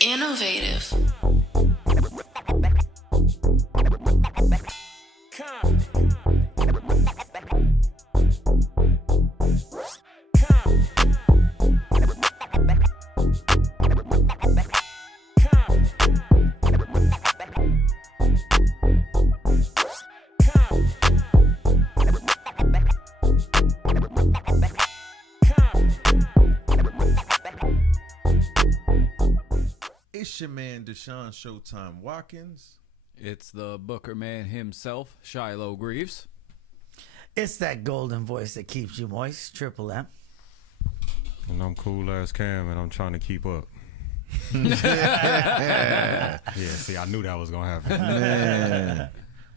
Innovative. It's your man, Deshaun Showtime Watkins. It's the Booker man himself, Shiloh Greaves. It's that golden voice that keeps you moist, Triple M. And I'm cool as Cam, and I'm trying to keep up. Yeah, see, I knew that was going to happen. Man.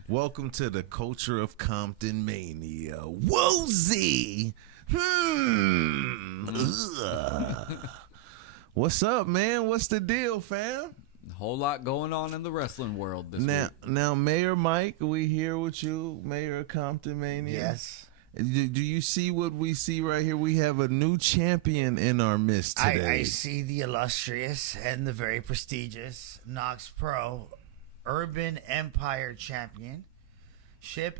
Welcome to the culture of Comptonmania. Woozy. What's up, man? What's the deal, fam? A whole lot going on in the wrestling world this week. Now, Mayor Mike, we here with you, Mayor of Comptonmania. Yes. Do you see what we see right here? We have a new champion in our midst today. I see the illustrious and the very prestigious Knox Pro Urban Empire Championship,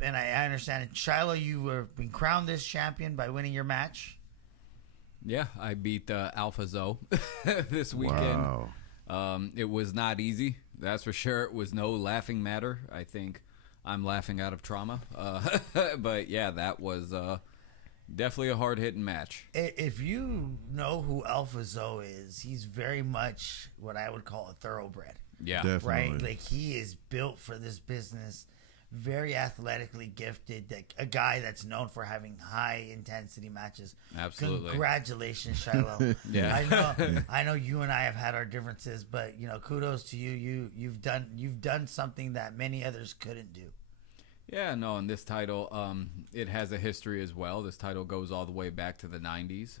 and I understand it. Shiloh, you have been crowned this champion by winning your match. Yeah, I beat Alpha Zoe this weekend. Wow. It was not easy, that's for sure. It was no laughing matter. I think I'm laughing out of trauma. But yeah, that was definitely a hard-hitting match. If you know who Alpha Zoe is, he's very much what I would call a thoroughbred. Yeah, Definitely. Right? Like, he is built for this business, very athletically gifted, a guy that's known for having high-intensity matches. Absolutely. Congratulations, Shiloh. Yeah. I know you and I have had our differences, but, you know, kudos to you. You've done something that many others couldn't do. Yeah, no, and this title, it has a history as well. This title goes all the way back to the 90s.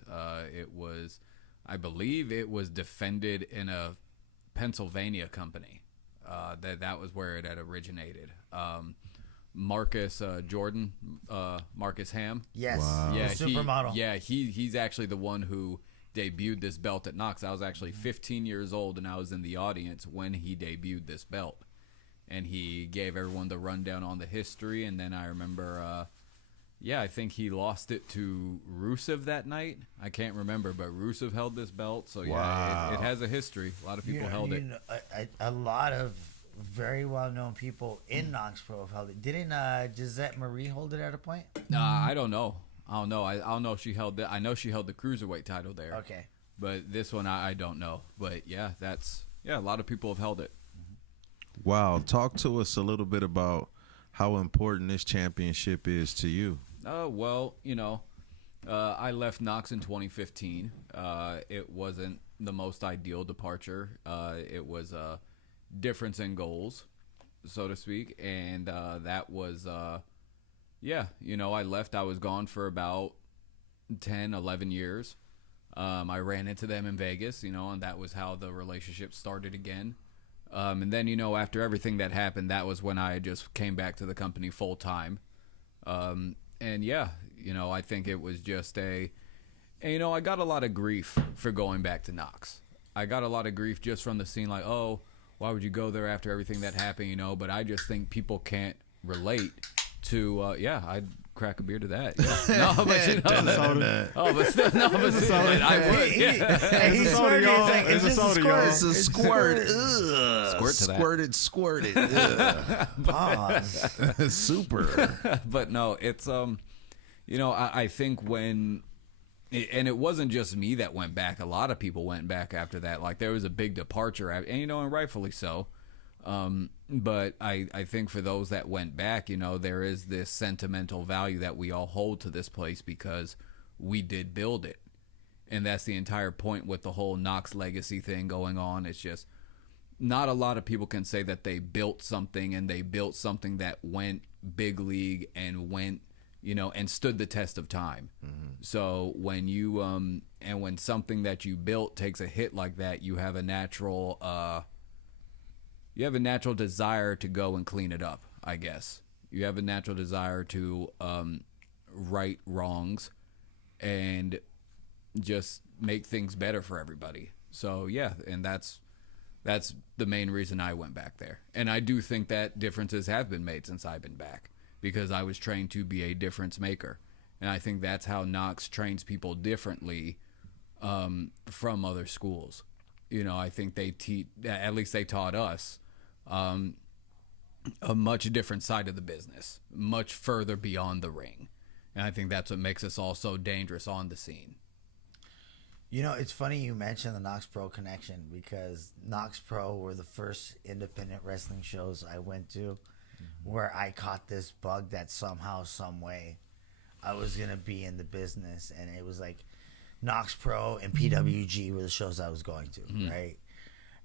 I believe it was defended in a Pennsylvania company. That was where it had originated. Marcus Jordan, Marcus Ham. Yes, Wow. Yeah, supermodel. He's actually the one who debuted this belt at Knox. I was actually 15 years old, and I was in the audience when he debuted this belt. And he gave everyone the rundown on the history, and then I remember, I think he lost it to Rusev that night. I can't remember, but Rusev held this belt, so Wow. it has a history. A lot of people held it. A lot of very well-known people in Knox Pro have held it. Didn't Gisette Marie hold it at a point? I don't know. I don't know if she held it. I know she held the cruiserweight title there. Okay. But this one, I don't know. But yeah, a lot of people have held it. Wow. Talk to us a little bit about how important this championship is to you. Well, I left Knox in 2015. It wasn't the most ideal departure. It was a difference in goals, so to speak. And that was, I left. I was gone for about 10, 11 years. I ran into them in Vegas, and that was how the relationship started again. And then, after everything that happened, that was when I just came back to the company full time. And yeah, I think it was just I got a lot of grief for going back to Knox. I got a lot of grief just from the scene, like, oh, why would you go there after everything that happened, But I just think people can't relate to, I'd crack a beer to that. Yeah. No, but I would. Yeah. He's squirted. It's a squirt. It's a squirt. Ugh. Squirt to that. Squirted. Ugh. Pause. Super. But no, it's I think and it wasn't just me that went back. A lot of people went back after that. Like, there was a big departure, and and rightfully so. But I think for those that went back, there is this sentimental value that we all hold to this place because we did build it. And that's the entire point with the whole Knox legacy thing going on. It's just not a lot of people can say that they built something, and they built something that went big league and went, and stood the test of time. Mm-hmm. So when you and when something that you built takes a hit like that, you have a natural desire to go and clean it up, I guess. You have a natural desire to right wrongs and just make things better for everybody. So yeah, and that's That's the main reason I went back there. And I do think that differences have been made since I've been back because I was trained to be a difference maker. And I think that's how Knox trains people differently from other schools. You know, I think they at least they taught us a much different side of the business, much further beyond the ring. And I think that's what makes us all so dangerous on the scene. You know, it's funny you mentioned the Knox Pro connection because Knox Pro were the first independent wrestling shows I went to where I caught this bug that somehow, some way, I was going to be in the business. And it was like Knox Pro and PWG were the shows I was going to, right?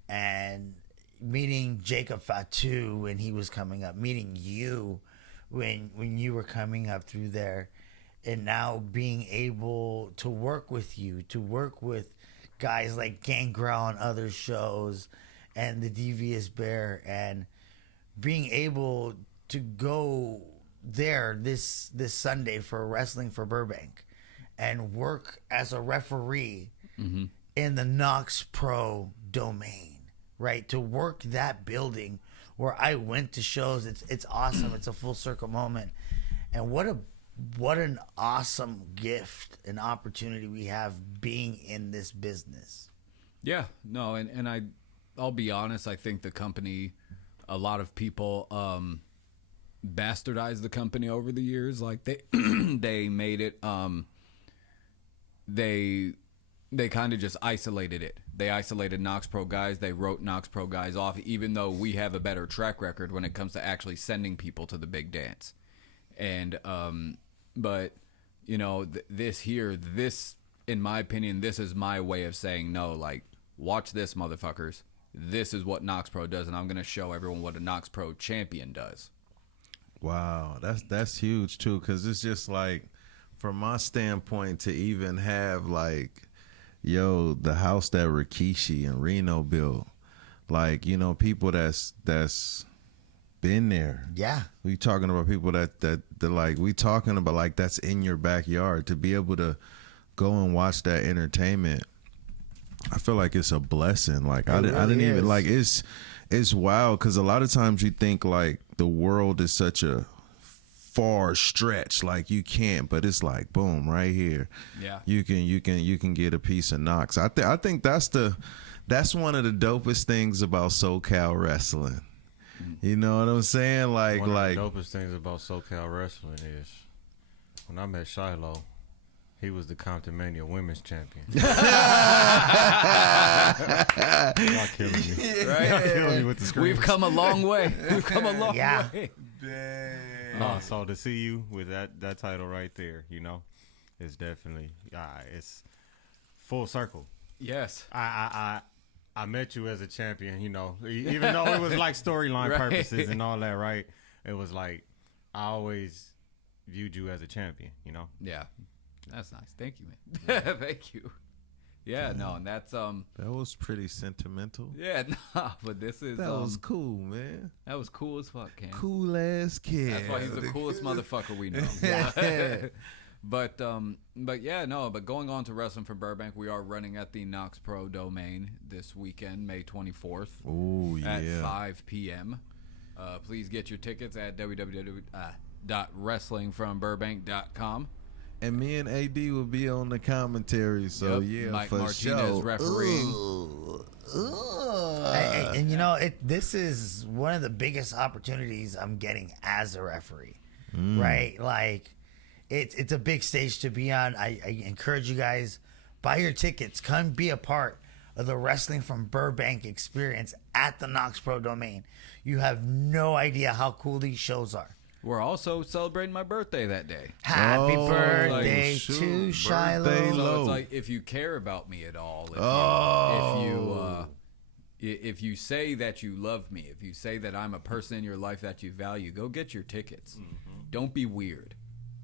And meeting Jacob Fatu when he was coming up, meeting you when you were coming up through there, and now being able to work with you, to work with guys like Gangrel on other shows and the Devious Bear, and being able to go there this Sunday for Wrestling for Burbank and work as a referee in the Knox Pro domain, right? To work that building where I went to shows. It's awesome. It's a full circle moment. And what an awesome gift and opportunity we have being in this business. Yeah, no, and I'll be honest, I think the company, a lot of people bastardized the company over the years. Like they they made it they kind of just isolated it. They isolated Knox Pro guys. They wrote Knox Pro guys off, even though we have a better track record when it comes to actually sending people to the big dance. And but you know, this, in my opinion, this is my way of saying no. Like, watch this, motherfuckers. This is what Knox Pro does, and I'm gonna show everyone what a Knox Pro champion does. Wow, that's huge too, because it's just like, from my standpoint, to even have like, yo, the house that Rikishi and Reno built, like, you know, people that's been there. Yeah, we talking about people that like, we talking about like, that's in your backyard. To be able to go and watch that entertainment, I feel like it's a blessing. Like, I didn't even like, it's wild, because a lot of times you think like the world is such a far stretch, like you can't, but it's like, boom, right here. Yeah, you can get a piece of Knox. I think that's one of the dopest things about SoCal wrestling. You know what I'm saying? Like, one of the dopest things about SoCal wrestling is when I met Shiloh, he was the Comptonmania women's champion. Y'all killing me. Right? Y'all killing me with the screams. We've come a long way. We've come a long way. So to see you with that title right there, you know, it's definitely it's full circle. Yes. I met you as a champion, you know, even though it was like storyline purposes and all that, right? It was like, I always viewed you as a champion, you know? Yeah. That's nice. Thank you, man. Thank you. Yeah, no, and that's that was pretty sentimental. Yeah, nah, but this is that was cool, man. That was cool as fuck, Cam. Cool ass kid. That's why he's the coolest motherfucker we know. But yeah, no, but going on to Wrestling for Burbank, we are running at the Knox Pro domain this weekend, May 24th. Oh, yeah. At 5 p.m. Please get your tickets at www.wrestlingfromburbank.com. And me and AD will be on the commentary, so yeah, Mike for Martinez sure. refereeing. And you know, this is one of the biggest opportunities I'm getting as a referee, right? Like, it's a big stage to be on. I encourage you guys, buy your tickets, come be a part of the Wrestling from Burbank experience at the Knox Pro domain. You have no idea how cool these shows are. We're also celebrating my birthday that day. Happy birthday shoot. to Shiloh. Birthday So low. it's like, if you care about me at all, if you say that you love me, if you say that I'm a person in your life that you value, go get your tickets. Don't be weird.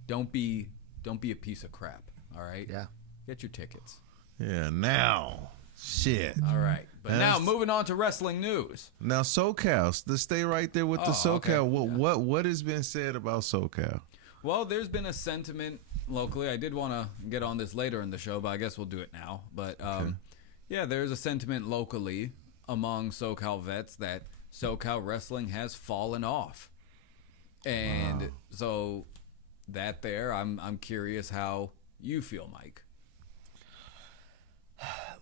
Don't be a piece of crap. All right? Yeah. Get your tickets. Yeah, now. Shit. All right. But now moving on to wrestling news. Now, SoCal. Let's stay right there with the SoCal. Okay. What has been said about SoCal? Well, there's been a sentiment locally. I did want to get on this later in the show, but I guess we'll do it now. But yeah, there's a sentiment locally among SoCal vets that SoCal wrestling has fallen off. And so that there, I'm curious how you feel, Mike.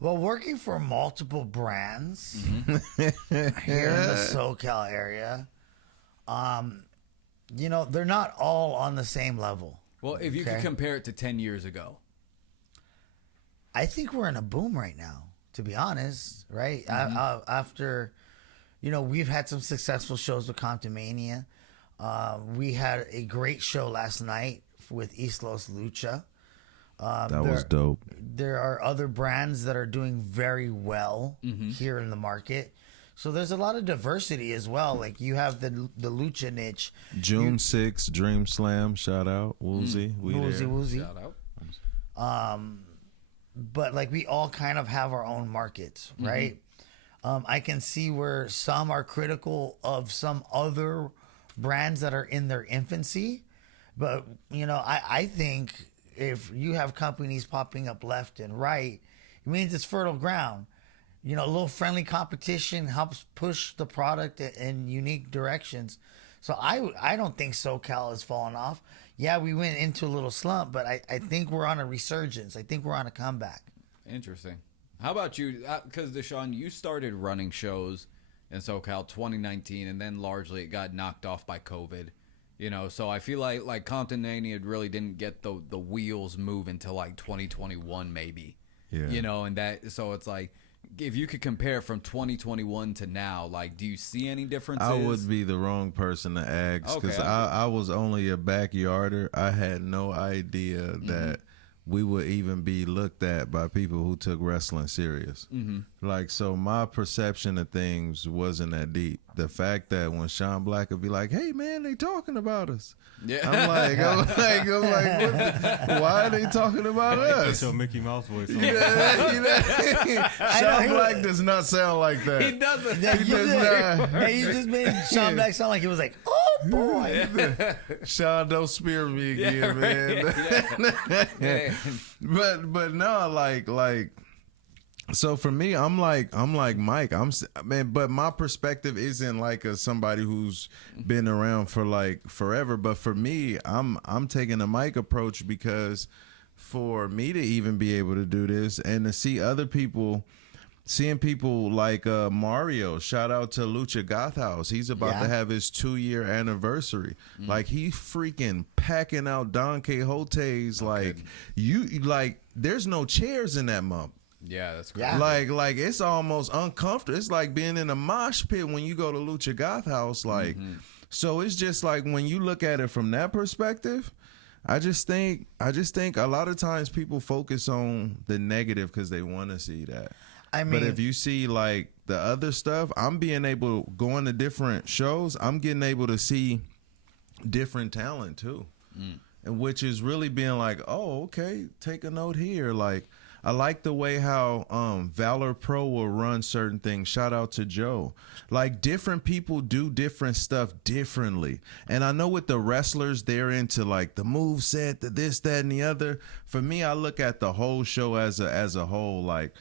Well, working for multiple brands here in the SoCal area, you know, they're not all on the same level. Well, if you could compare it to 10 years ago. I think we're in a boom right now, to be honest, right? After, you know, we've had some successful shows with Comptonmania. We had a great show last night with East Los Lucha. That was dope. There are other brands that are doing very well here in the market. So there's a lot of diversity as well. Like you have the lucha niche. June 6th, Dream Slam, shout out. Woozy. Woozy. Shout out. But like we all kind of have our own markets, right? I can see where some are critical of some other brands that are in their infancy. But, you know, I think if you have companies popping up left and right, it means it's fertile ground. You know, a little friendly competition helps push the product in unique directions. So I don't think SoCal has fallen off. Yeah, we went into a little slump, but I think we're on a resurgence. I think we're on a comeback. Interesting. How about you? Because, Deshaun, you started running shows in SoCal 2019, and then largely it got knocked off by COVID. You know, so I feel like Comptonmania really didn't get the wheels moving until like 2021 maybe. Yeah. You know, and that, so it's like, if you could compare from 2021 to now, like, do you see any differences? I would be the wrong person to ask because I was only a backyarder. I had no idea that we would even be looked at by people who took wrestling serious. Like, so my perception of things wasn't that deep. The fact that when Sean Black would be like, "Hey man, they talking about us," I'm like, what why are they talking about us? Your Mickey Mouse voice. Sean Black does not sound like that. He doesn't. He does not. Hey, you just made Sean Black sound like he was like, "Oh boy." Sean, don't spear me again, man. But no, like. So for me, I'm like Mike. But my perspective isn't like somebody who's been around for like forever. But for me, I'm taking a Mike approach because for me to even be able to do this and to see other people, seeing people like Mario, shout out to Lucha Goth House. He's about to have his 2-year anniversary. Like he freaking packing out Don Quixote's there's no chairs in that month. Yeah, that's great. Yeah. Like it's almost uncomfortable. It's like being in a mosh pit when you go to Lucha Goth House. Like, so it's just like when you look at it from that perspective, I just think a lot of times people focus on the negative because they want to see that. I mean, but if you see like the other stuff, I'm being able going to different shows. I'm getting able to see different talent too, and which is really being like, oh, okay, take a note here, like. I like the way how Valor Pro will run certain things. Shout out to Joe. Like different people do different stuff differently. And I know with the wrestlers, they're into like the moveset, the this, that, and the other. For me, I look at the whole show as a whole. Like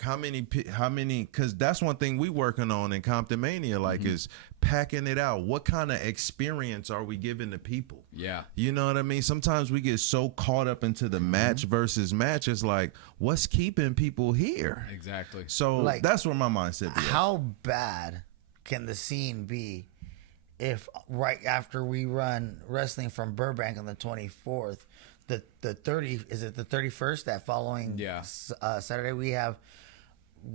how many, because that's one thing we working on in Comptonmania, like is packing it out. What kind of experience are we giving to people? Yeah. You know what I mean? Sometimes we get so caught up into the match versus match. It's like, what's keeping people here? Exactly. So like, that's where my mindset is. How bad can the scene be if right after we run wrestling from Burbank on the 24th, the 31st, that following Saturday, we have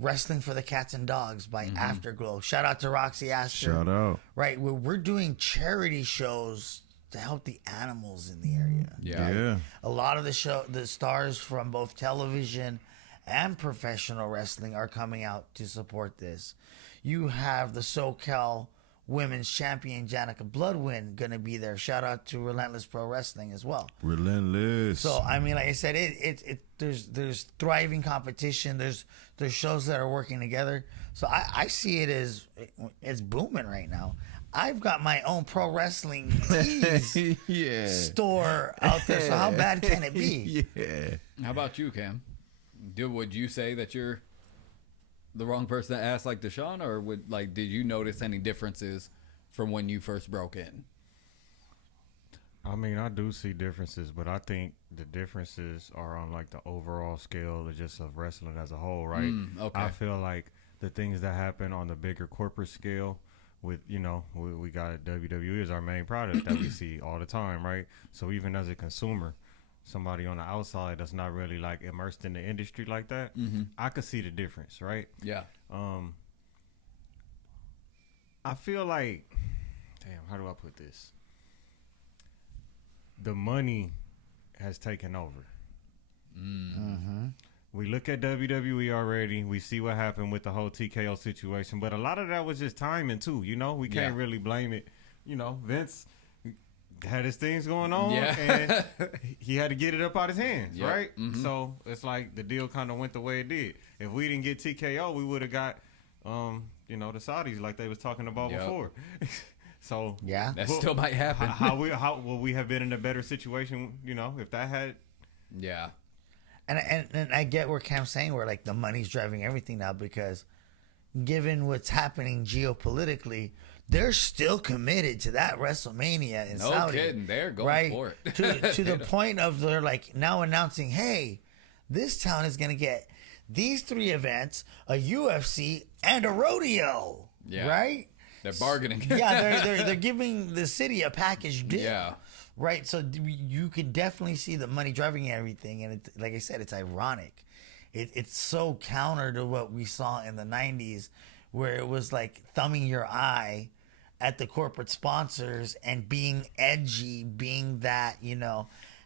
Wrestling for the Cats and Dogs by Afterglow. Shout out to Roxy Astor. Shout out. Right, we're doing charity shows to help the animals in the area. Yeah. A lot of the stars from both television and professional wrestling are coming out to support this. You have the SoCal Women's Champion Janica Bloodwind gonna be there. Shout out to Relentless Pro Wrestling as well. Relentless. So I mean, like I said, there's thriving competition. There's shows that are working together. So I see it as it's booming right now. I've got my own pro wrestling tees store out there. So how bad can it be? How about you, Cam? Would you say that you're the wrong person to ask, like Deshaun, or did you notice any differences from when you first broke in? I mean, I do see differences, but I think the differences are on like the overall scale of just of wrestling as a whole, right? Okay. I feel like the things that happen on the bigger corporate scale with, we got WWE as our main product that we see all the time, right? So even as a consumer, somebody on the outside that's not really like immersed in the industry like that, I could see the difference, right? Yeah. I feel like, damn, how do I put this? The money has taken over. We look at WWE already. We see what happened with the whole TKO situation, but a lot of that was just timing too. We can't really blame it. Vince had his things going on, and he had to get it up out his hands, right? So it's like the deal kind of went the way it did. If we didn't get TKO, we would have got, the Saudis like they was talking about before. So that still might happen. How will we have been in a better situation? If that had. Yeah. And I get where Cam's saying where like the money's driving everything now, because given what's happening geopolitically, they're still committed to that WrestleMania in Saudi. No kidding, they're going for it to the point of they're like now announcing, hey, this town is gonna get these 3 events, a UFC and a rodeo. Yeah. Right. They're bargaining. they're giving the city a package deal. Yeah. Right. So you can definitely see the money driving everything. And like I said, it's ironic. It's so counter to what we saw in the 90s, where it was like thumbing your eye at the corporate sponsors and being edgy, being that,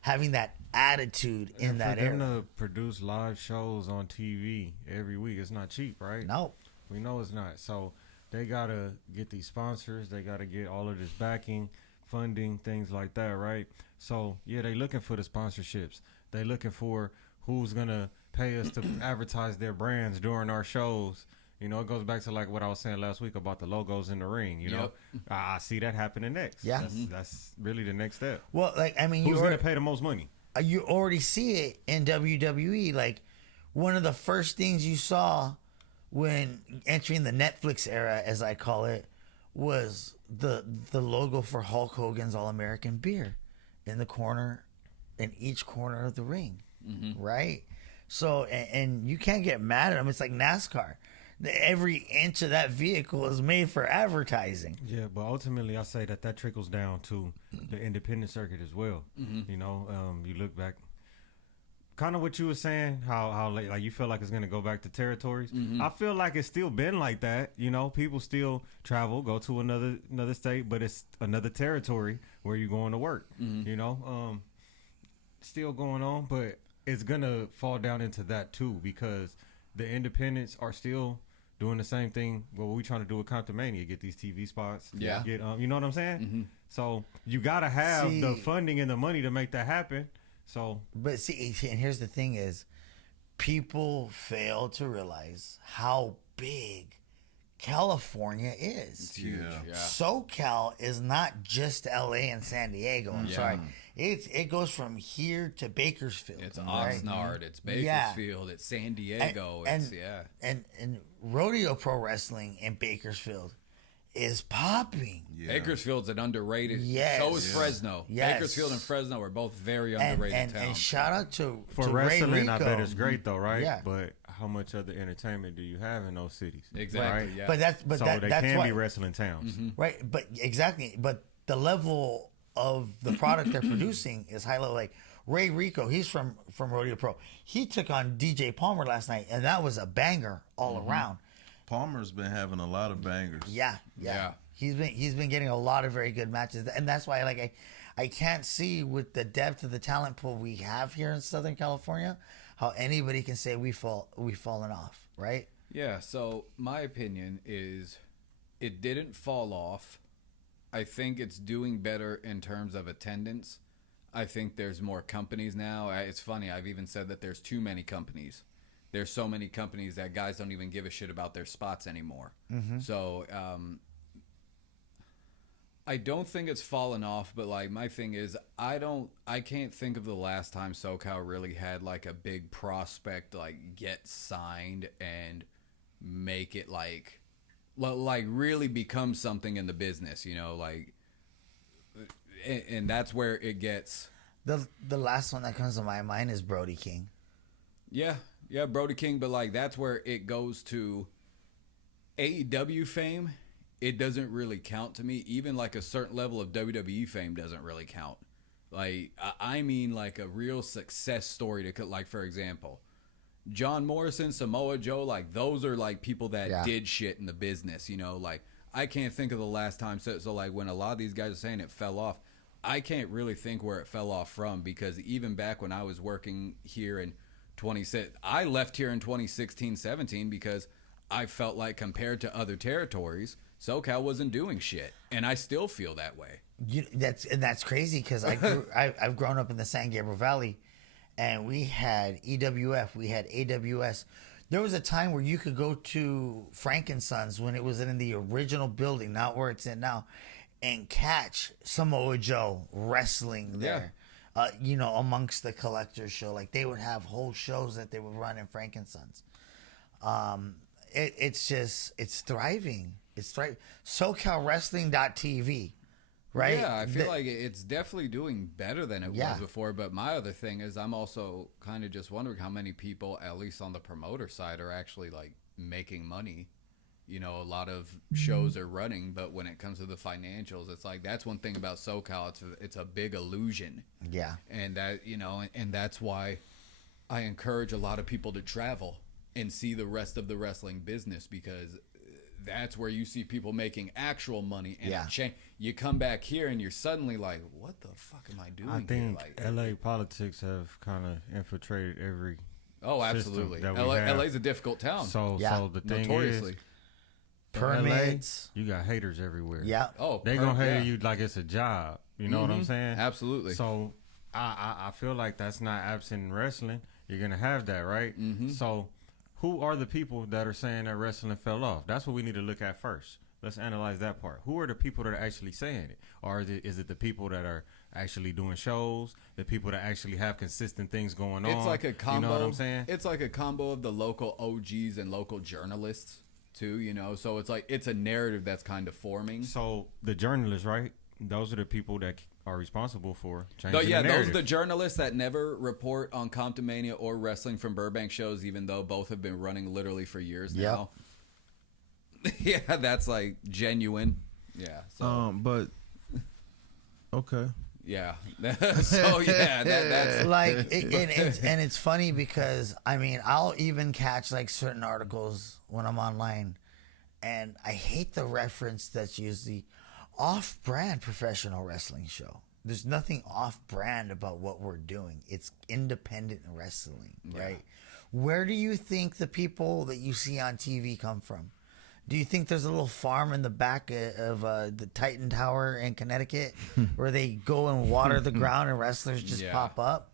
having that attitude in that era. For them to produce live shows on TV every week, it's not cheap, right? No. We know it's not. So they got to get these sponsors. They got to get all of this backing, funding, things like that, right? So, they looking for the sponsorships. They looking for who's going to pay us to advertise their brands during our shows. It goes back to like what I was saying last week about the logos in the ring, I see that happening next. Yeah. That's really the next step. Well, who's going to pay the most money? You already see it in WWE. Like, one of the first things you saw when entering the Netflix era, as I call it, was the logo for Hulk Hogan's All-American Beer in each corner of the ring, right? So, and you can't get mad at them. It's like NASCAR. Every inch of that vehicle is made for advertising. Yeah, but ultimately, I say that trickles down to the independent circuit as well. You look back, kind of what you were saying, how like you feel like it's gonna go back to territories. I feel like it's still been like that. People still travel, go to another state, but it's another territory where you're going to work. Still going on, but it's gonna fall down into that too, because the independents are still doing the same thing. What we're trying to do with Comptonmania, get these TV spots. Yeah. Get you know what I'm saying? So you gotta have the funding and the money to make that happen. So, but see, and here's the thing is, people fail to realize how big California is. It's huge. Yeah. SoCal is not just LA and San Diego. I'm sorry. It goes from here to Bakersfield. It's Oxnard, it's Bakersfield, it's San Diego. And rodeo pro wrestling in Bakersfield is popping. Yeah. Bakersfield's an underrated. Yes. So is Fresno. Yes. Bakersfield and Fresno are both very underrated towns. And shout out to wrestling, Ray Rico. I bet it's great though, right? Yeah. But how much other entertainment do you have in those cities? Exactly. Right? Yeah. But they that's can why, be wrestling towns, right? But exactly. But the level of the product they're producing is high level. Like Ray Rico, he's from Rodeo Pro. He took on DJ Palmer last night, and that was a banger all around. Palmer's been having a lot of bangers. Yeah. He's been getting a lot of very good matches, and that's why I can't see with the depth of the talent pool we have here in Southern California how anybody can say we've fallen off, right? Yeah. So my opinion is, it didn't fall off. I think it's doing better in terms of attendance. I think there's more companies now. It's funny. I've even said that there's too many companies. There's so many companies that guys don't even give a shit about their spots anymore. So I don't think it's fallen off, but like my thing is, I can't think of the last time SoCal really had like a big prospect like get signed and make it like really become something in the business, you know, like, and that's where it gets. The last one that comes to my mind is Brody King. Yeah, Brody King, but like that's where it goes to AEW fame. It doesn't really count to me. Even like a certain level of WWE fame doesn't really count. Like, I mean, like a real success story to, like, for example, John Morrison, Samoa Joe, like those are like people that did shit in the business, you know, like I can't think of the last time. So like when a lot of these guys are saying it fell off, I can't really think where it fell off from, because even back when I was working here in I left here in 2016-17 because I felt like compared to other territories, SoCal wasn't doing shit, and I still feel that way. That's crazy, because I've grown up in the San Gabriel Valley, and we had EWF, we had AWS. There was a time where you could go to Frankensons when it was in the original building, not where it's in now, and catch Samoa Joe wrestling there. You know, amongst the collector's show. Like, they would have whole shows that they would run in Frankensons. It's thriving. It's thriving. SoCalWrestling.tv, right? Yeah, I feel like it's definitely doing better than it was before. But my other thing is I'm also kind of just wondering how many people, at least on the promoter side, are actually, like, making money. You know, a lot of shows are running, but when it comes to the financials, it's like that's one thing about SoCal. It's a big illusion. Yeah. And that, you know, and that's why I encourage a lot of people to travel and see the rest of the wrestling business, because that's where you see people making actual money. And you come back here and you're suddenly like, what the fuck am I doing? I think here? LA politics have kind of infiltrated every. Oh, absolutely. LA's a difficult town. So the thing notoriously. Is, permits. LA, you got haters everywhere. Yeah. Oh, they gonna hate you like it's a job. You know what I'm saying? Absolutely. So I feel like that's not absent in wrestling. You're gonna have that, right? Mm-hmm. So who are the people that are saying that wrestling fell off? That's what we need to look at first. Let's analyze that part. Who are the people that are actually saying it? Or is it the people that are actually doing shows, the people that actually have consistent things going on? It's like a combo. You know what I'm saying? It's like a combo of the local OGs and local journalists too, you know? So it's like, it's a narrative that's kind of forming. So the journalists, right? Those are the people that are responsible for changing the narrative. Those are the journalists that never report on Comptonmania or wrestling from Burbank shows, even though both have been running literally for years now. Yeah, that's like genuine. Yeah. So. But okay. Yeah. So yeah, that's like, and it's funny because I mean, I'll even catch like certain articles when I'm online, and I hate the reference that's used, the off-brand professional wrestling show. There's nothing off-brand about what we're doing. It's independent wrestling, right? Where do you think the people that you see on TV come from? Do you think there's a little farm in the back of the Titan Tower in Connecticut where they go and water the ground and wrestlers just pop up?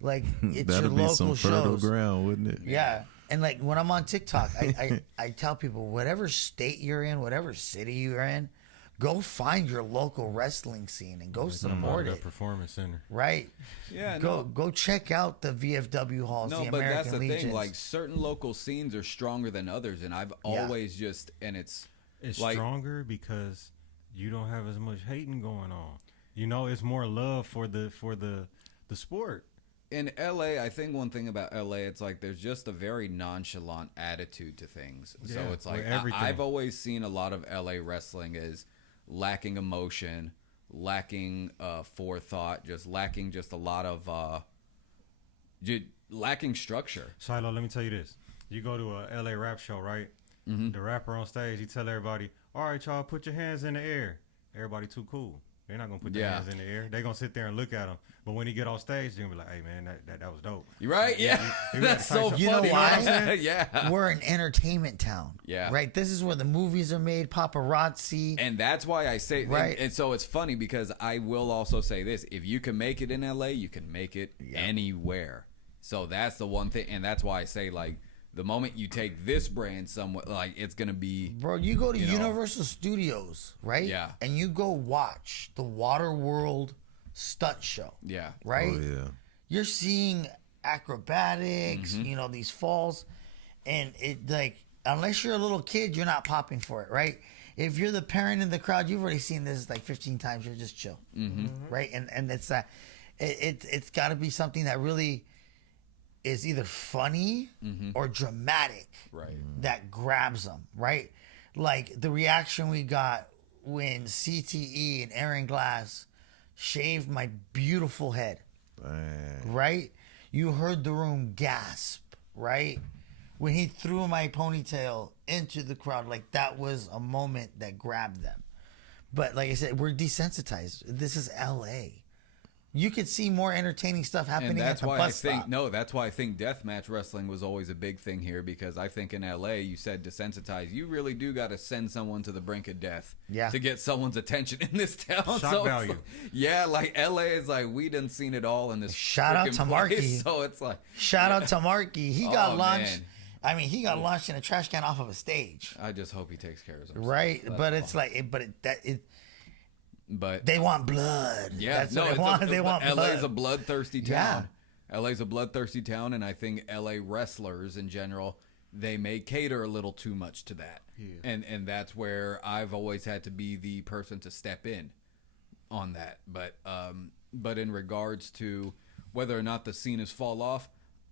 Like, it's That'd your be local some fertile shows. ground, wouldn't it? Yeah. And like when I'm on TikTok, I tell people, whatever state you're in, whatever city you're in, go find your local wrestling scene and go support it. Performance center, right? Yeah, go check out the VFW halls, the American that's the Legions. thing. Like, certain local scenes are stronger than others, and I've always it's like, stronger because you don't have as much hating going on. You know, it's more love for the sport. In LA, I think one thing about LA, it's like there's just a very nonchalant attitude to things. So it's like I've always seen a lot of LA wrestling as lacking emotion, lacking forethought, just lacking just a lot of lacking structure. Shiloh, let me tell you this. You go to a LA rap show, right? Mm-hmm. The rapper on stage, he tell everybody, all right, y'all, put your hands in the air. Everybody too cool. They're not going to put their hands in the air. They're going to sit there and look at him. But when he get off stage, they're going to be like, hey, man, that was dope. You right? Yeah. That's so funny. You know why? Yeah. We're an entertainment town. Yeah. Right? This is where the movies are made, paparazzi. And that's why I say, right. And so it's funny because I will also say this. If you can make it in LA, you can make it anywhere. So that's the one thing. And that's why I say, like, the moment you take this brand somewhere, like, it's going to be... Bro, you go to Universal Studios, right? Yeah. And you go watch the Waterworld stunt show. Yeah. Right? Oh, yeah. You're seeing acrobatics, these falls. And it, like, unless you're a little kid, you're not popping for it, right? If you're the parent in the crowd, you've already seen this like 15 times. You're just chill, right? And it's that it's got to be something that really is either funny or dramatic, Right. that grabs them, right? Like the reaction we got when CTE and Aaron Glass shaved my beautiful head, right? You heard the room gasp, right? When he threw my ponytail into the crowd, like that was a moment that grabbed them. But like I said, we're desensitized. This is LA. You could see more entertaining stuff happening And that's at the why bus stop. that's why I think deathmatch wrestling was always a big thing here, because I think in LA, you said desensitized. You really do got to send someone to the brink of death to get someone's attention in this town. Shock value. Like, yeah, like LA is like, we done seen it all in this. Shout out to Marky. So it's like, Shout out to Marky. He got launched. Man. I mean, he got launched in a trash can off of a stage. I just hope he takes care of himself. Right, That's but all. it's like, But they want blood. yeah, That's what they want. They want blood. LA's a bloodthirsty town. LA's a bloodthirsty town, and I think LA wrestlers in general, they may cater a little too much to that. Yeah. And that's where I've always had to be the person to step in on that. But in regards to whether or not the scene has fall off,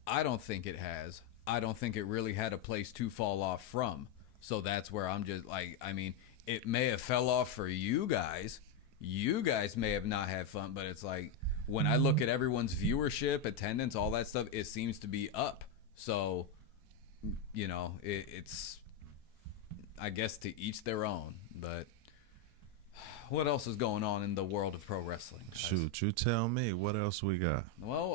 I don't think it has. I don't think it really had a place to fall off from. So that's where I'm just like, I mean, it may have fell off for you guys. You guys may have not had fun, but it's like when I look at everyone's viewership, attendance, all that stuff, it seems to be up. So, you know, it's, I guess, to each their own. But what else is going on in the world of pro wrestling, guys? Shoot, you tell me. What else we got? Well,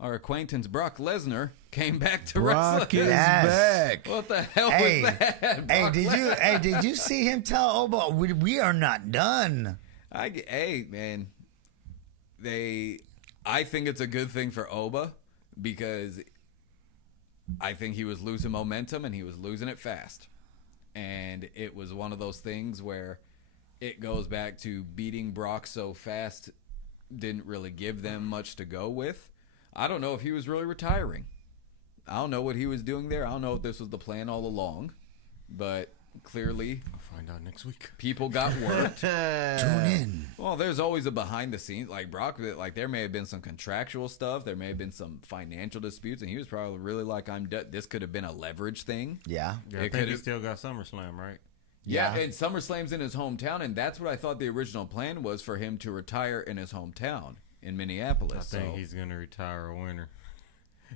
our acquaintance Brock Lesnar came back to Brock wrestling. is back. What the hell Hey, was that? did you see him tell Obo, we are not done? Hey, man, I think it's a good thing for Oba, because I think he was losing momentum and he was losing it fast. And it was one of those things where it goes back to beating Brock so fast didn't really give them much to go with. I don't know if he was really retiring. I don't know what he was doing there. I don't know if this was the plan all along, but clearly I'll find out next week. people got worked. Tune in. Well, there's always a behind the scenes, like Brock, like there may have been some contractual stuff. There may have been some financial disputes, and he was probably really like, this could have been a leverage thing. Yeah. I think he still got SummerSlam, right? Yeah, and SummerSlam's in his hometown, and that's what I thought the original plan was, for him to retire in his hometown in Minneapolis. I think he's going to retire a winner.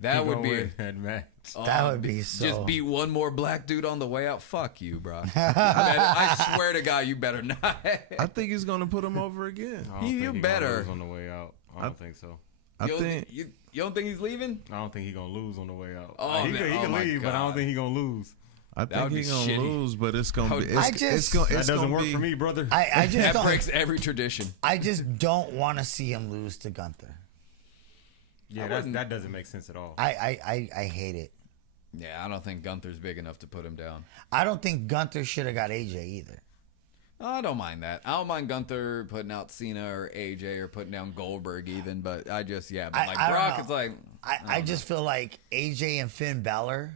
That would be that match. That would be so. Just beat one more black dude on the way out. Fuck you, bro. I swear to God, you better not. I think he's gonna put him over again. I don't You think he better. gonna lose on the way out. I don't think so. You don't think he's leaving? I don't think he's gonna lose on the way out. Oh, he man. can Oh, leave, my but I don't God. think he's gonna lose. I That think would be he's gonna shitty. lose, but it's gonna be. I just- That doesn't work for me, brother. I just That don't. breaks every tradition. I just don't want to see him lose to Gunther. Yeah, that doesn't make sense at all. I hate it. Yeah, I don't think Gunther's big enough to put him down. I don't think Gunther should have got AJ either. I don't mind that. I don't mind Gunther putting out Cena or AJ or putting down Goldberg even, but I just, but like I don't Brock, know. it's like, I just feel like AJ and Finn Balor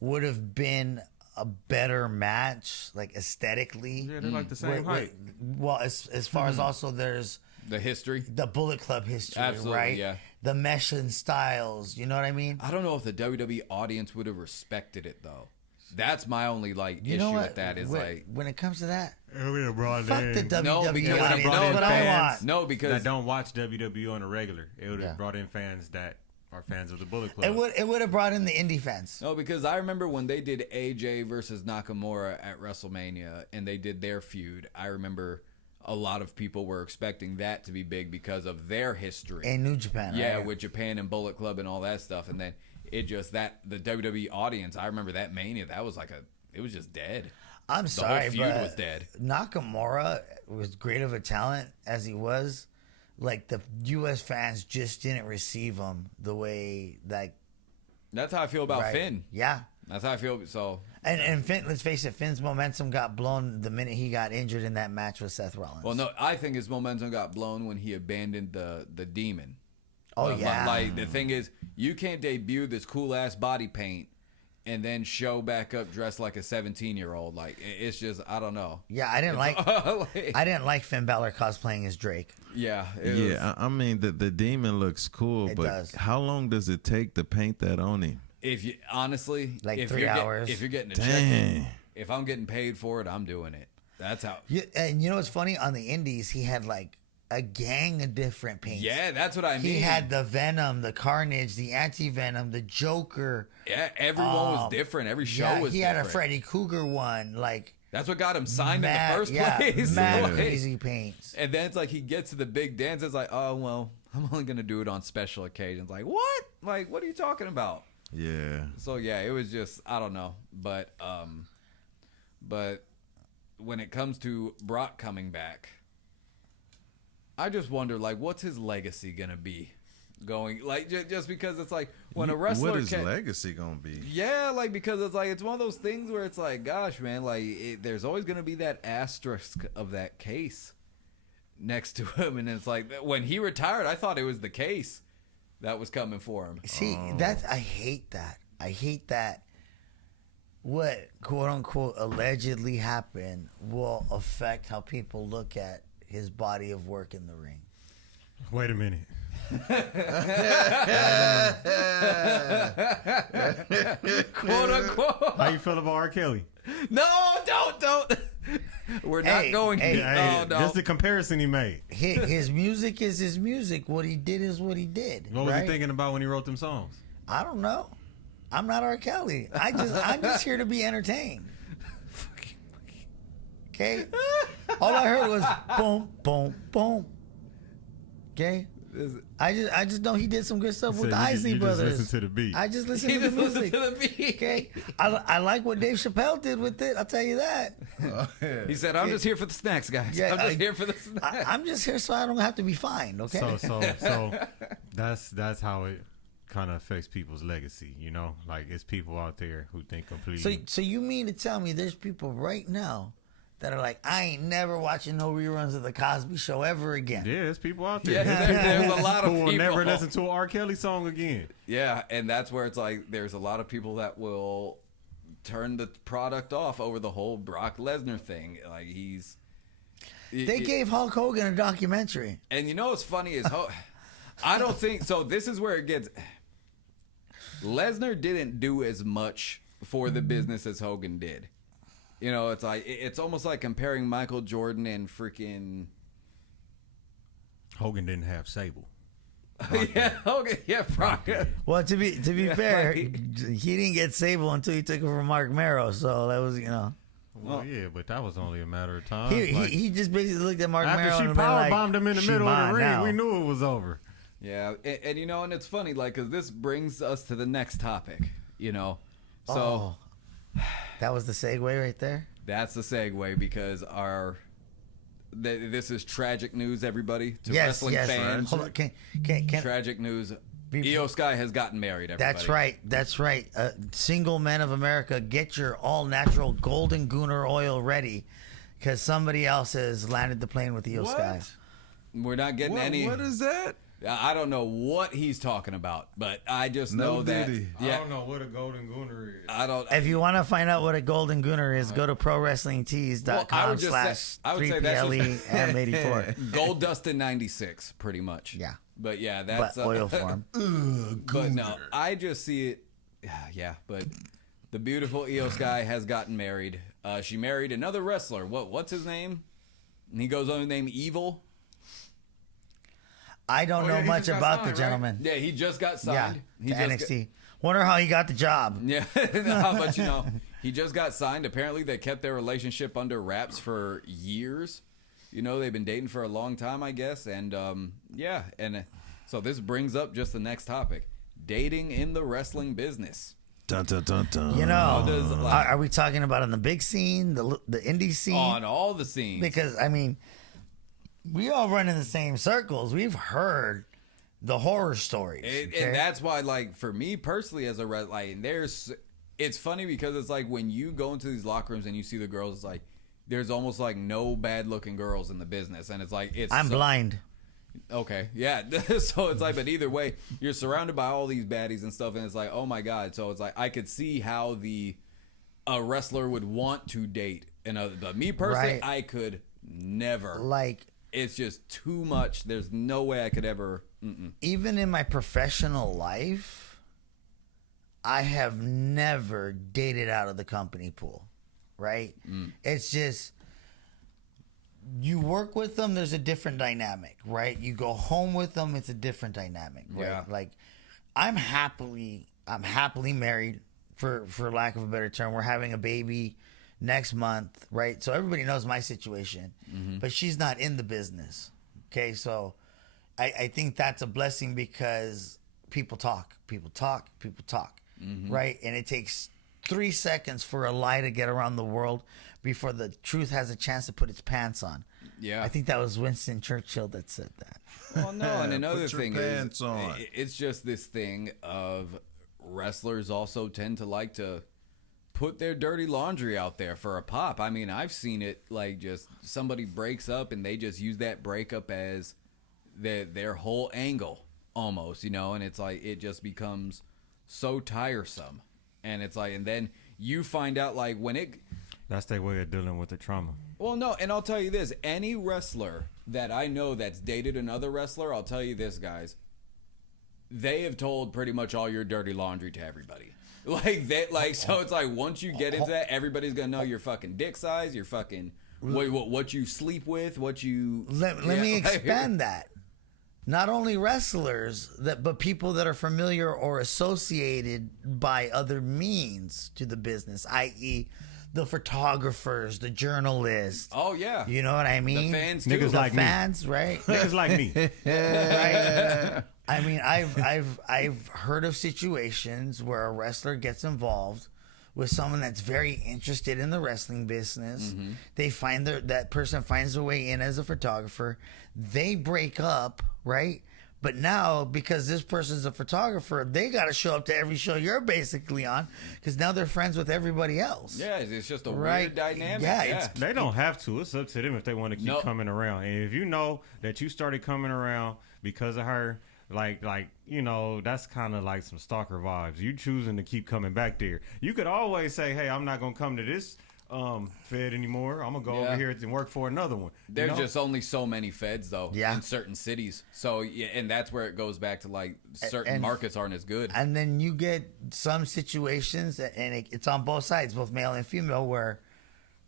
would have been a better match, like aesthetically. Yeah, they're like the same height. Well, as far as also there's the history. the Bullet Club history, Absolutely, right? yeah. The mesh and styles, you know what I mean? I don't know if the WWE audience would have respected it though. That's my only You issue know what? with that is when it comes to that, We have brought fuck the WWE No, because- audience. no, That's what I fans. want. No, because that don't watch WWE on a regular. It would have Yeah. brought in fans that are fans of the Bullet Club. It would have brought in the indie fans. No, because I remember when they did AJ versus Nakamura at WrestleMania and they did their feud. I remember a lot of people were expecting that to be big because of their history. In New Japan, Yeah, right? with Japan and Bullet Club and all that stuff. And then it just, the WWE audience, I remember that Mania, that was like it was just dead. I'm The sorry, whole feud but was dead. Nakamura was great of a talent as he was. Like the U.S. fans just didn't receive him the way That's how I feel about right. Finn. Yeah, That's how I feel. So, and Finn, let's face it, Finn's momentum got blown the minute he got injured in that match with Seth Rollins. well, no, I think his momentum got blown when he abandoned the demon. Oh, yeah. Like the thing is, you can't debut this cool ass body paint and then show back up dressed like a 17-year-old. Like, it's just, I don't know. Yeah, I didn't like Finn Balor cosplaying as Drake. Yeah. I mean, the demon looks cool, but how long does it take to paint that on him? If you honestly, like 3 hours. If you're getting a check, if I'm getting paid for it, I'm doing it. That's how. Yeah, and you know what's funny? On the indies, he had like a gang of different paints. Yeah, that's what I mean. He had the Venom, the Carnage, the Anti-Venom, the Joker. Yeah, everyone was different. Every show was different. He had a Freddy Krueger one. Like, that's what got him signed in the first place. Mad crazy paints. And then it's like he gets to the big dance. It's like, oh, well, I'm only going to do it on special occasions. Like, what? Like, what are you talking about? Yeah. So, yeah, it was just, I don't know. But when it comes to Brock coming back, I just wonder, like, what's his legacy gonna be? Going like just because it's like when a wrestler, what is legacy gonna be? Yeah, like because it's like it's one of those things where it's like, gosh, man, like there's always gonna be that asterisk of that case next to him, and it's like when he retired, I thought it was the case that was coming for him. See, I hate that. I hate that. What quote unquote allegedly happened will affect how people look at his body of work in the ring. Wait a minute. Quote unquote. How you feel about R. Kelly? No, don't. We're not going. No. Just the comparison he made. His music is his music. What he did is what he did. What was he thinking about when he wrote them songs? I don't know. I'm not R. Kelly. I'm just here to be entertained. Okay? All I heard was boom, boom, boom. Okay? I just know he did some good stuff with the Isley Brothers. Just listen to the beat. I just listen to the music. Okay? I like what Dave Chappelle did with it. I'll tell you that. He said, I'm just here for the snacks, guys. Yeah, I'm just here for the snacks. I'm just here so I don't have to be fined, okay? So that's how it kind of affects people's legacy, you know? Like, it's people out there who think completely. So you mean to tell me there's people right now that are like, I ain't never watching no reruns of the Cosby Show ever again? Yeah, there's people out there. Yeah, there's a lot of who people will never listen to an R. Kelly song again. Yeah, and that's where it's like there's a lot of people that will turn the product off over the whole Brock Lesnar thing. Like they gave Hulk Hogan a documentary. And you know what's funny is I don't think so. This is where it gets. Lesnar didn't do as much for the business as Hogan did. You know, it's like it's almost like comparing Michael Jordan and freaking Hogan didn't have Sable. Yeah, Hogan. Yeah, Brock. Well, to be fair, he didn't get Sable until he took it from Mark Merrow. So that was, you know. Well, yeah, but that was only a matter of time. He just basically looked at Mark Merrow after she power bombed him in the middle of the ring. Now. We knew it was over. Yeah, and you know, and it's funny, like, because this brings us to the next topic. You know, so. That was the segue right there? That's the segue because this is tragic news, everybody. To wrestling fans. Hold on. Can tragic news. Io Sky has gotten married, everybody. That's right. Single men of America, get your all-natural golden gooner oil ready because somebody else has landed the plane with Io Sky. We're not getting any. What is that? I don't know what he's talking about, but I just know that. I don't know what a golden gooner is. I don't. If you want to find out what a golden gooner is, go to prowrestlingtees.com/3PLEM84. Gold Dust in 96, pretty much. Yeah. But yeah, that's oil form. But no, I just see it. Yeah, but the beautiful Io Sky has gotten married. She married another wrestler. What's his name? And he goes on the name Evil. I don't know much about the gentleman. Right? Yeah, he just got signed. To NXT. Wonder how he got the job. Yeah, but you know, he just got signed. Apparently, they kept their relationship under wraps for years. You know, they've been dating for a long time, I guess. And yeah, and so this brings up just the next topic: dating in the wrestling business. Dun, dun, dun, dun. You know, are we talking about on the big scene, the indie scene, on all the scenes? Because I mean. We all run in the same circles. We've heard the horror stories. And that's why, like, for me personally as a it's funny because it's like when you go into these locker rooms and you see the girls, it's like there's almost like no bad looking girls in the business. And it's like, I'm blind. Okay, yeah. So it's like, but either way, you're surrounded by all these baddies and stuff, and it's like, oh my god. So it's like, I could see how a wrestler would want to date another. But me personally, Right. I could never. Like, It's just too much. There's no way I could ever. even in my professional life, I have never dated out of the company pool, right? It's just, you work with them, there's a different dynamic, right? You go home with them, it's a different dynamic, right? Yeah. Like, I'm happily married, for lack of a better term. We're having a baby next month, right? So everybody knows my situation, but she's not in the business. Okay, so I think that's a blessing because people talk, right? And it takes 3 seconds for a lie to get around the world before the truth has a chance to put its pants on. Yeah. I think that was Winston Churchill that said that. Well, no, and another Put your thing pants is, on. it's just this thing of wrestlers also tend to like to put their dirty laundry out there for a pop. I mean, I've seen it, like, just somebody breaks up and they just use that breakup as their whole angle almost, and it's like it just becomes so tiresome. And it's like, and then you find out, like, when it... That's their way of dealing with the trauma. Well, no, and I'll tell you this. Any wrestler that I know that's dated another wrestler, I'll tell you this, guys. They have told pretty much all your dirty laundry to everybody. Like, that, like, so it's like, once you get into that, everybody's going to know your fucking dick size, your fucking... What you sleep with, what you... Let me expand that. Not only wrestlers, but people that are familiar or associated by other means to the business, i.e., the photographers, the journalists. Oh, yeah. You know what I mean? The fans, too. Niggas The like me. fans, right? Niggas like me. Right? I mean, I've heard of situations where a wrestler gets involved with someone that's very interested in the wrestling business. They find that person finds their way in as a photographer. They break up, right? But now, because this person's a photographer, they got to show up to every show you're basically on, because now they're friends with everybody else. Yeah, it's just a Right. weird dynamic. Yeah, Yeah, They don't have to. It's up to them if they want to keep Nope. coming around. And if you know that you started coming around because of her, like that's kind of like some stalker vibes. You choosing to keep coming back there. You could always say, "Hey, I'm not gonna come to this fed anymore. I'm gonna go over here and work for another one." There's just only so many feds, though, Yeah. in certain cities. So, yeah, and that's where it goes back to, like, certain And- markets aren't as good. And then you get some situations, and it's on both sides, both male and female, where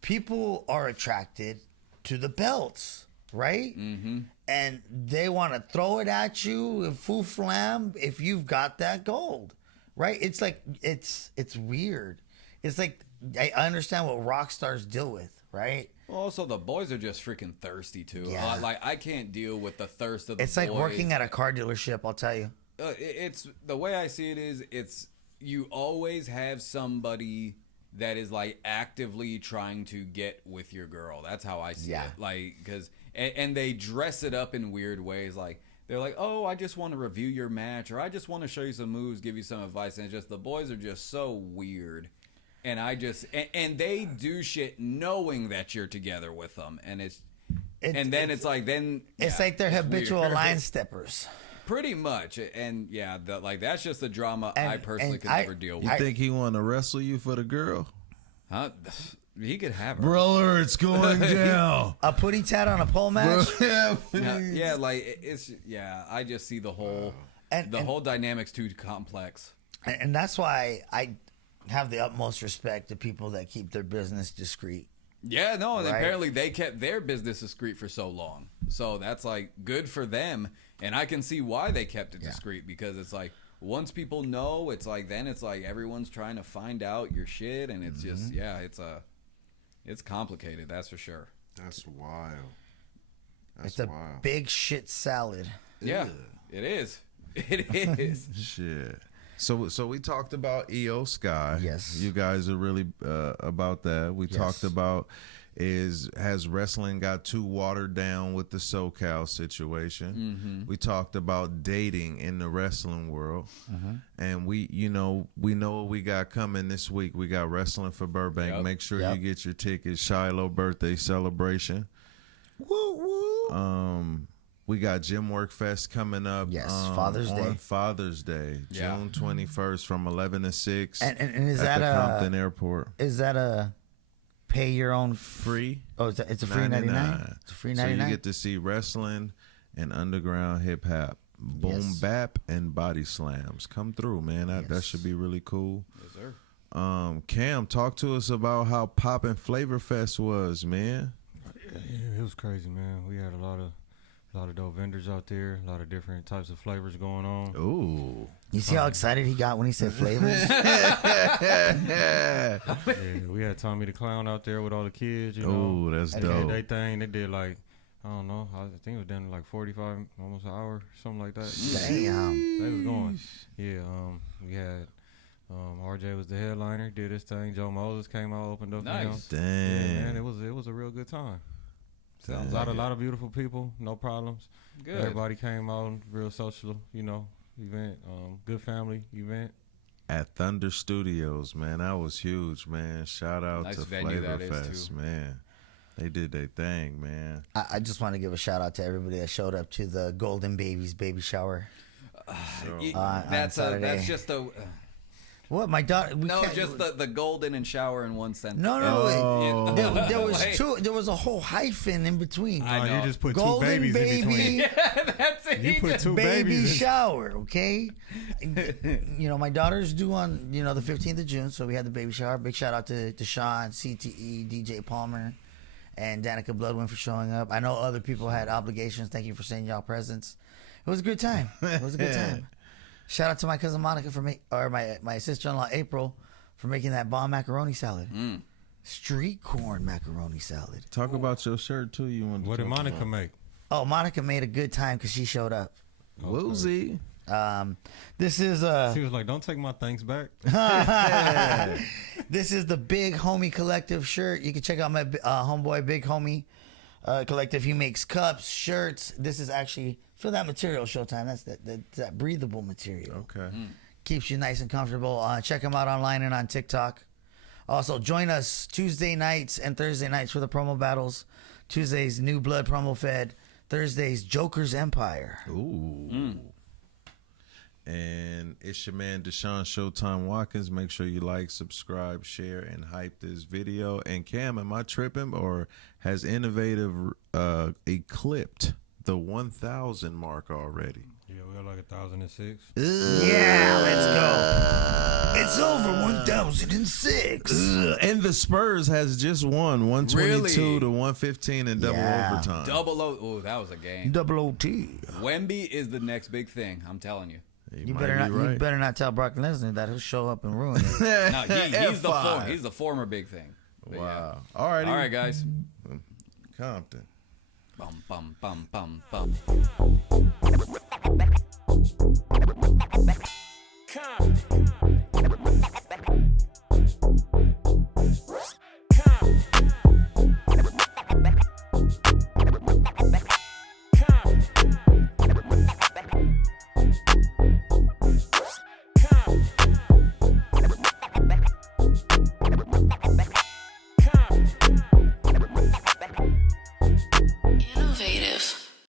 people are attracted to the belts, right? Mm-hmm. And they want to throw it at you, foo flam, if you've got that gold, right? It's like, it's weird. It's like, I understand what rock stars deal with, right? Also, the boys are just freaking thirsty, too. Yeah. Like, I can't deal with the thirst of the It's boys. like working at a car dealership, I'll tell you. It's the way I see it is, it's you always have somebody that is, like, actively trying to get with your girl. That's how I see Yeah. it. Like, because and they dress it up in weird ways. Like, they're like, "Oh, I just want to review your match," or "I just want to show you some moves, give you some advice." And it's just, the boys are just so weird. And I just and they do shit knowing that you're together with them, and it's like It's like they're habitual weird. line steppers. Pretty much, and yeah, like, that's just the drama I personally could I- never deal You with. think he want to wrestle you for the girl? Huh? He could have her. Brother, it's going down. A putty tat on a pole match? Yeah, like, I just see the whole whole dynamic's too complex. And that's why I have the utmost respect to people that keep their business discreet. Yeah, no, and Right. apparently they kept their business discreet for so long. So that's, like, good for them. And I can see why they kept it discreet, because it's like, once people know, it's like, then it's like everyone's trying to find out your shit, and it's just, it's complicated, that's for sure. That's wild. It's a big shit salad. Yeah, it is. It is. Shit. So we talked about EO Sky. Yes. You guys are really about that. We talked about has wrestling got too watered down with the SoCal situation. We talked about dating in the wrestling world. And we know what we got coming this week. We got Wrestling for Burbank. Make sure you get your tickets. Shiloh birthday celebration. Woo woo. We got Gym Work Fest coming up. Yes, Father's Day. On Father's Day, June 21st from 11 to 6. And is at that the Compton Airport? Is that a pay your own free? Oh, it's a free 99. It's a free 99. So you get to see wrestling and underground hip hop, boom bap and body slams. Come through, man. That should be really cool. Yes, sir. Cam, talk to us about how poppin' Flavor Fest was, man. Yeah, it was crazy, man. We had a lot of dope vendors out there, a lot of different types of flavors going on. Ooh. You see how excited he got when he said flavors? Yeah, we had Tommy the Clown out there with all the kids, you know. Ooh, that's They dope. did their thing. They did like, I don't know, I think it was done in like 45, almost an hour, something like that. Damn. They was going. Yeah, we had RJ was the headliner, did his thing. Joe Moses came out, opened up for him. Nice. Damn. Yeah, man, it was a real good time. Sounds A like lot of beautiful people, no problems. Good. Everybody came out, real social, event, good family event. At Thunder Studios, man, that was huge, man. Shout out Nice to venue Flavor that is, Fest, too. man. They did their thing, man. I just want to give a shout out to everybody that showed up to the Golden Babies baby shower. That's Saturday. just a What, my daughter? just the golden and shower in one sentence. No. There was two. There was a whole hyphen in between. I know. You just put Golden two babies baby, in between. That's it. You put two baby babies in. shower. Okay. My daughter's due on the 15th of June, so we had the baby shower. Big shout out to Sean, CTE, DJ Palmer, and Danica Bloodwind for showing up. I know other people had obligations. Thank you for sending y'all presents. It was a good time. Shout out to my cousin Monica my sister-in-law April for making that bomb macaroni salad. Street corn macaroni salad. Talk about your shirt, too. You want to What did talk Monica about? make? Oh, Monica made a good time because she showed up. Woozy. This is She was like, "Don't take my thanks back." this is the Big Homie Collective shirt. You can check out my homeboy Big Homie Collective. He makes cups, shirts. This is actually for that material, Showtime. That's that breathable material. Okay. Keeps you nice and comfortable. Check him out online and on TikTok. Also, join us Tuesday nights and Thursday nights for the promo battles. Tuesdays, New Blood promo fed. Thursdays, Joker's Empire. Ooh. And it's your man, Deshaun Showtime Watkins. Make sure you like, subscribe, share, and hype this video. And Cam, am I tripping, or has Innovative eclipsed the 1,000 mark already? Yeah, we got like 1,006. Yeah, let's go. It's over 1,006. And the Spurs has just won 122 Really? to 115 in double overtime. Double O. Oh, that was a game. Double OT. Wemby is the next big thing. I'm telling you. You You might better be not. right. You better not tell Brock Lesnar that he'll show up and ruin it. No, F5. he's the former big thing. But Wow. yeah. All right. All right, guys. Compton. Bum bum bum bum bum.